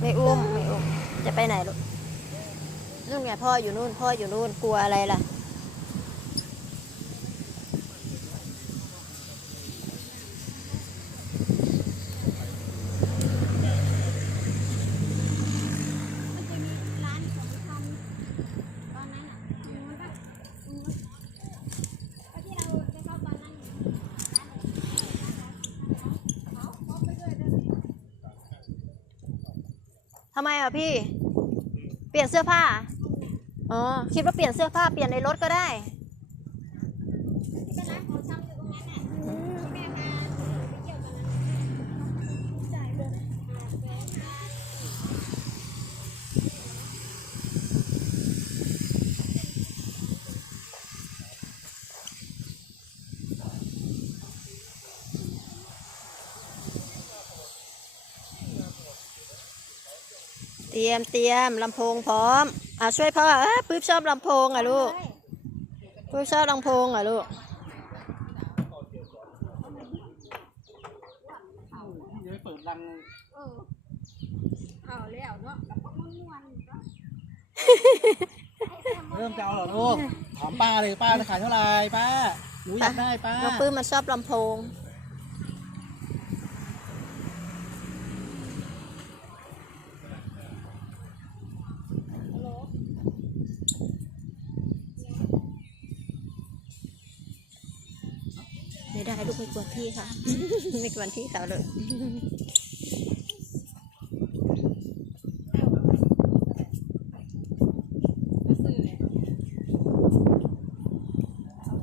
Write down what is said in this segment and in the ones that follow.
ไม่อุ้มไม่อุ้มจะไปไหนลูกนู่นไงพ่ออยู่นู่น พ่ออยู่นู่นกลัวอะไรล่ะ ทำไมอะพี่ เปลี่ยนเสื้อผ้า อ๋อ คิดว่าเปลี่ยนเสื้อผ้าเปลี่ยนในรถก็ได้ ที่เป็นร้านของชำอยู่ตรงนั้นน่ะที่แม่พาไปเที่ยวตอนนั้นจ่ายเลยอ่าแฟนพา เตรียมเตรียมลำโพงพร้อมอะช่วยพ่อเอ้ยปึ๊บชอบลำโพงอะลูกปึ๊บชอบลำโพงอะลูกเดี๋ยวไปเปิดรังเออเอาแล้วเนาะแล้วก็ม่วนๆเนาะเริ่มจะเอาเหรอลูกถามป้าเลยป้าจะขายเท่าไหร่ป้าหนูอยากได้ป้าน้องปื้มมันชอบลำโพง ไม่ได้ลูกไม่กวนพี่ค่ะ ไม่กวนพี่เขาเลย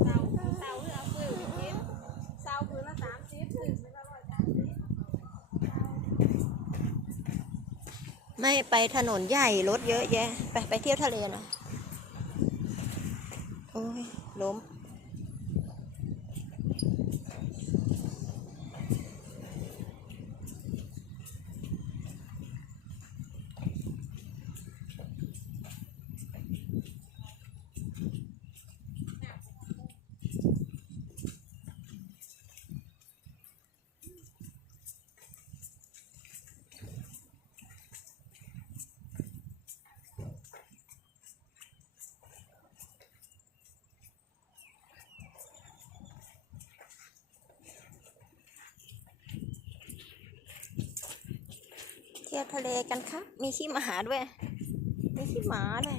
เสาเสาหรือเอาปืนไปเก็บเสาปืนละสามสิบปืนละร้อยสามสิบไม่ไปถนนใหญ่รถเยอะแยะ ไปไปเที่ยวทะเลหน่อยโอ้ยล้ม ที่ยวทะเลกันครับ มีขี้หมาด้วย มีขี้หมาด้วย